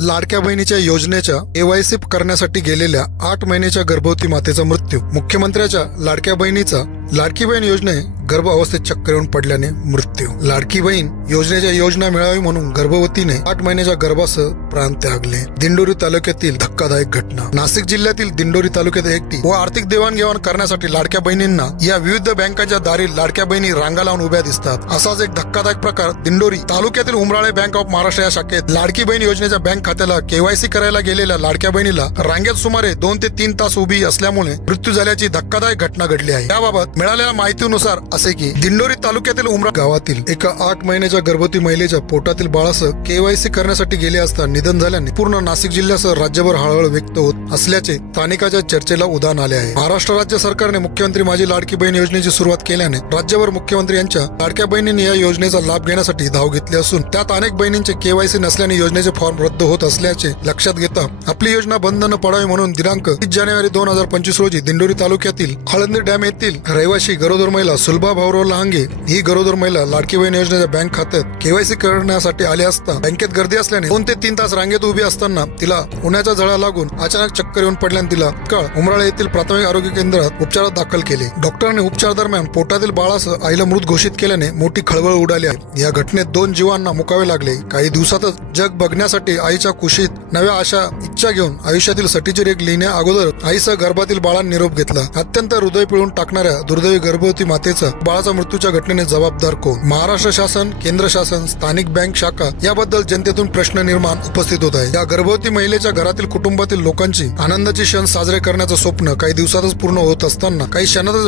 लाडक्या बहिणीच्या योजनेच्या KYC करण्यासाठी गेलेल्या 8 महिन्याच्या गर्भवती मातेचा मृत्यू। मुख्यमंत्र्यांच्या लाडक्या बहिणीचा लाडकी बहीण योजने गर्भ अवस्थेत चक्कर येऊन पडल्याने मृत्यू। लाडकी बहीण योजनेच्या योजना मिळावी म्हणून गर्भवतीने 8 महिन्याच्या गर्भासह प्राण त्यागले। दिंडोरी तालुक्यातील धक्कादायक घटना। नाशिक जिल्ह्यातील दिंडोरी तालुक्यात एकटी व आर्थिक देवाणघेवाण करण्यासाठी लाडक्या बहिणींना या विविध बँकांच्या दारी लाडक्या बहिणी रांगा लावून उभ्या दिसतात। असाच एक धक्कादायक प्रकार दिंडोरी तालुक्यातील उमराळे बँक ऑफ महाराष्ट्र या शाखेत लाडकी बहीण योजनेच्या बँक खात्याला KYC करायला गेलेल्या लाडक्या बहिणीला रांगेत सुमारे 2 ते 3 तास उभी असल्यामुळे मृत्यू झाल्याची धक्कादायक घटना घडली आहे। याबाबत मिळालेल्या माहितीनुसार असे की दिंडोरी तालुक्यातील उमरा गावातील एका 8 महिन्याच्या गर्भवती महिलेच्या पोटातील बाळासह KYC करण्यासाठी गेले असता निधन झाल्याने पूर्ण नाशिक जिल्ह्यासह राज्यभर हळहळ व्यक्त होत असल्याचे स्थानिकाच्या चर्चेला उधाण आले आहे। महाराष्ट्र राज्य सरकारने मुख्यमंत्री माझी लाडकी बहीण योजनेची सुरुवात केल्याने राज्यभर मुख्यमंत्री यांच्या लाडक्या बहिणींनी या योजनेचा लाभ घेण्यासाठी धाव घेतली असून त्यात अनेक बहिणींचे KYC नसल्याने योजनेचे फॉर्म रद्द होत असल्याचे लक्षात घेता आपली योजना बंद न पडावी म्हणून दिनांक 30 जानेवारी 2025 रोजी दिंडोरी तालुक्यातील हळंदी डॅम येथील रहिवासी गरोदर महिला सुलभा भाऊराव लहांगे ही गरोदर महिला लाडकी बहीण योजनेच्या बँक खात्यात KYC करण्यासाठी आले असता बँकेत गर्दी असल्याने 2 ते 3 तास रांगेत उभी असताना तिला उन्हाचा झळा लागून अचानक चक्कर येऊन पडल्याने तिला उमराळे येथील प्राथमिक आरोग्य केंद्रात उपचारात दाखल केले। डॉक्टरांनी उपचार दरम्यान पोटातील बाळासह आईला मृत घोषित केल्याने मोठी खळबळ उडाली आहे। या घटनेत 2 जीवांना मुकावे लागले। काही दिवसातच जग बघण्यासाठी आईच्या कुशीत नव्या आशा इच्छा घेऊन आयुष्यातील सटीची रेख लिहिण्या अगोदर आईसह गर्भातील बाळाने निरोप घेतला। अत्यंत हृदय पिळून टाकणाऱ्या दुर्दैवी गर्भवती मातेचा बाळाचा मृत्यूच्या घटनेने जबाबदार कोण? महाराष्ट्र शासन, केंद्र शासन, स्थानिक बँक शाखा याबद्दल जनतेतून प्रश्न निर्माण उपस्थित होत आहे। या गर्भवती महिलेच्या घरातील कुटुंबातील लोकांची आनंदाचे क्षण साजरे करण्याचं स्वप्न काही दिवसातच पूर्ण होत असताना काही क्षणातच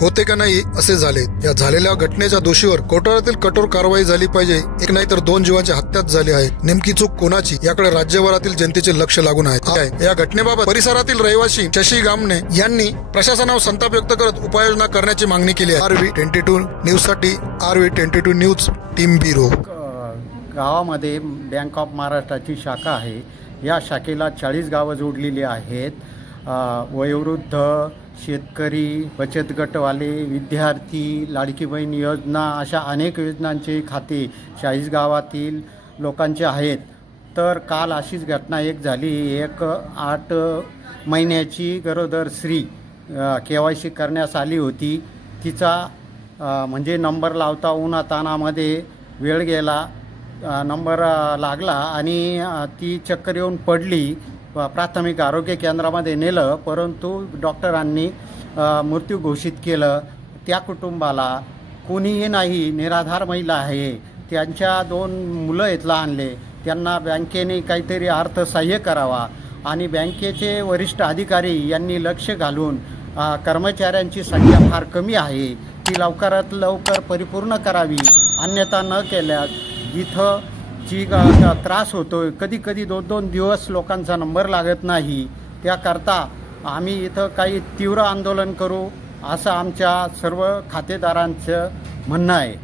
होते का नाही असे झाले। या झालेल्या घटनेच्या दोषीवर कोर्टातील कठोर कारवाई झाली पाहिजे। एक नाही तर 2 जीवांची हत्याच झाली आहे। नेमकी चूक कोणाची याकडे राज्यभरातील जनतेचे लक्ष लागून आहे। या घटनेबाबत परिसरातील रहिवासी शशी गामणे यांनी प्रशासनावर संताप व्यक्त करत उपाययोजना करण्याची मागणी केली आहे। RV22 न्यूज साठी RV22 न्यूज टीम ब्युरो। गावामध्ये बँक ऑफ महाराष्ट्राची शाखा आहे। या शाखेला 40 गावं जोडलेली आहेत। वयोवृद्ध, शेतकरी, बचत गटवाले, विद्यार्थी, लाडकी बहीण योजना अशा अनेक योजनांचे खाते 40 गावातील लोकांचे आहेत। तर काल अशीच घटना एक झाली। एक 8 महिन्याची गरोदर स्त्री KYC करण्यास आली होती। तिचा म्हणजे नंबर लावता उन्हातानामध्ये वेळ गेला, नंबर लागला आणि ती चक्कर येऊन पडली। प्राथमिक आरोग्य केंद्रामध्ये नेलं, परंतु डॉक्टरांनी मृत्यू घोषित केलं। त्या कुटुंबाला कोणीही नाही, निराधार महिला आहे, त्यांच्या 2 मुलं आहेत लहानले, त्यांना बँकेने काहीतरी अर्थसहाय्य करावा आणि बँकेचे वरिष्ठ अधिकारी यांनी लक्ष घालून कर्मचाऱ्यांची संख्या फार कमी आहे, ती लवकरात लवकर परिपूर्ण करावी। अन्यथा न केल्यास जिथं जी त्रास होतोय, कधी 2-2 दिवस लोकांचा नंबर लागत नाही, त्याकरता आम्ही इथं काही तीव्र आंदोलन करू असं आमच्या सर्व खातेदारांचं म्हणणं आहे।